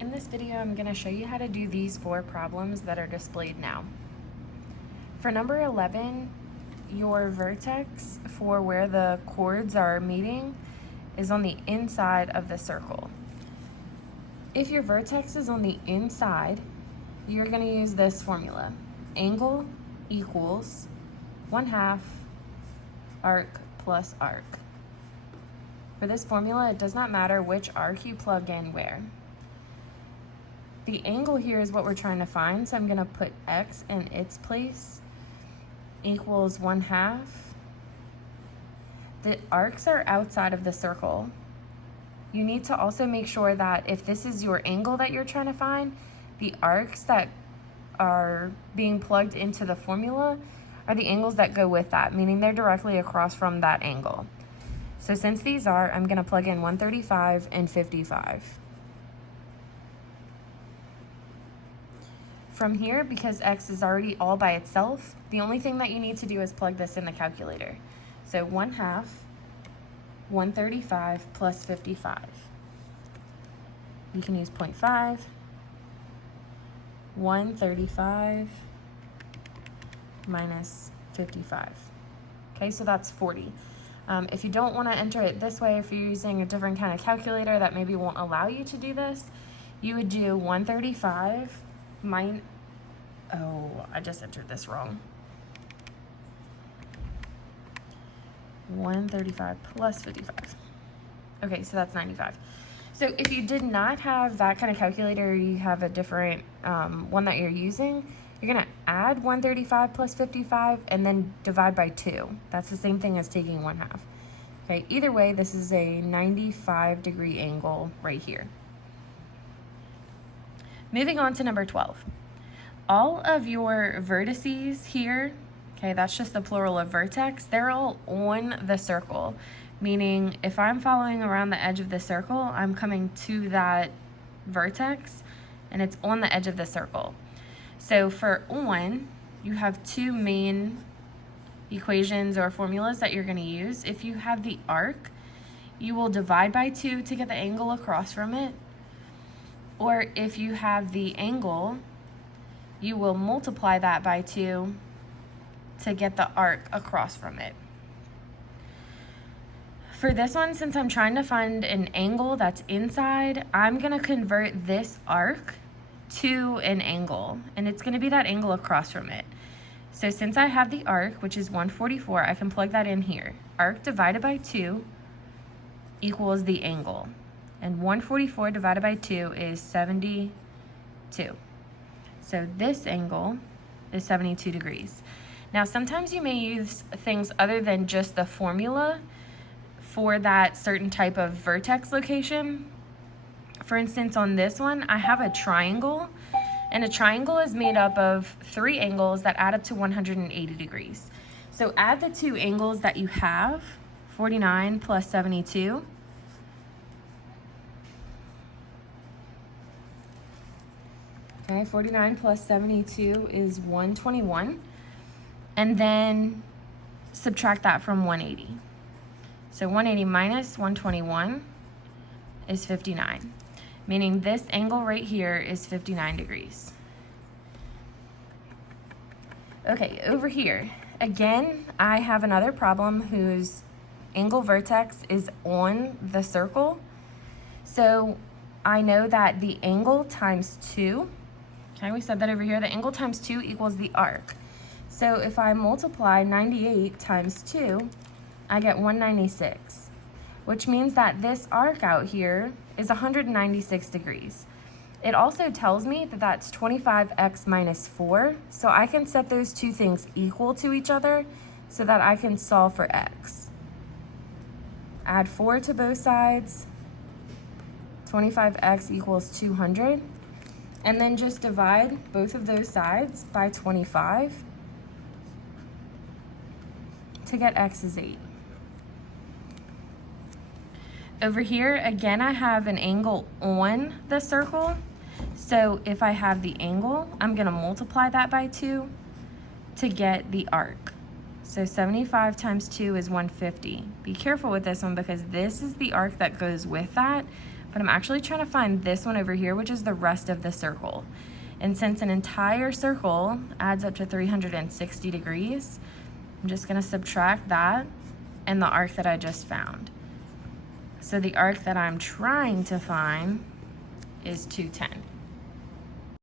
In this video, I'm going to show you how to do these 4 problems that are displayed now. For number 11, your vertex for where the chords are meeting is on the inside of the circle. If your vertex is on the inside, you're going to use this formula. Angle equals 1/2 arc plus arc. For this formula, it does not matter which arc you plug in where. The angle here is what we're trying to find, so I'm going to put x in its place equals 1/2. The arcs are outside of the circle. You need to also make sure that if this is your angle that you're trying to find, the arcs that are being plugged into the formula are the angles that go with that, meaning they're directly across from that angle. So since these are, I'm going to plug in 135 and 55. From here, because x is already all by itself, the only thing that you need to do is plug this in the calculator. So 1/2, 135 plus 55. You can use 0.5, 135 minus 55. Okay, so that's 40. If you don't want to enter it this way, if you're using a different kind of calculator that maybe won't allow you to do this, you would do 135 minus, oh, I just entered this wrong. 135 plus 55. Okay, so that's 95. So if you did not have that kind of calculator, you have a different one that you're using, you're gonna add 135 plus 55 and then divide by 2. That's the same thing as taking 1/2. Okay, either way, this is a 95-degree angle right here. Moving on to number 12. All of your vertices here, okay, that's just the plural of vertex, they're all on the circle. Meaning if I'm following around the edge of the circle, I'm coming to that vertex and it's on the edge of the circle. So for on, you have 2 main equations or formulas that you're going to use. If you have the arc, you will divide by 2 to get the angle across from it. Or if you have the angle, you will multiply that by 2 to get the arc across from it. For this one, since I'm trying to find an angle that's inside, I'm going to convert this arc to an angle, and it's going to be that angle across from it. So since I have the arc, which is 144, I can plug that in here. Arc divided by 2 equals the angle, and 144 divided by 2 is 72. So this angle is 72 degrees. Now sometimes you may use things other than just the formula for that certain type of vertex location. For instance, on this one, I have a triangle, and a triangle is made up of 3 angles that add up to 180 degrees. So add the 2 angles that you have, 49 plus 72. Okay, 49 plus 72 is 121. And then subtract that from 180. So 180 minus 121 is 59, meaning this angle right here is 59 degrees. Okay, over here, again, I have another problem whose angle vertex is on the circle. So I know that the angle times 2, okay, we said that over here, the angle times 2 equals the arc. So if I multiply 98 times 2, I get 196, which means that this arc out here is 196 degrees. It also tells me that that's 25x minus 4, so I can set those 2 things equal to each other so that I can solve for x. Add 4 to both sides, 25x equals 200, and then just divide both of those sides by 25 to get x is 8. Over here, again, I have an angle on the circle. So if I have the angle, I'm going to multiply that by 2 to get the arc. So 75 times 2 is 150. Be careful with this one because this is the arc that goes with that, but I'm actually trying to find this one over here, which is the rest of the circle. And since an entire circle adds up to 360 degrees, I'm just gonna subtract that and the arc that I just found. So the arc that I'm trying to find is 210.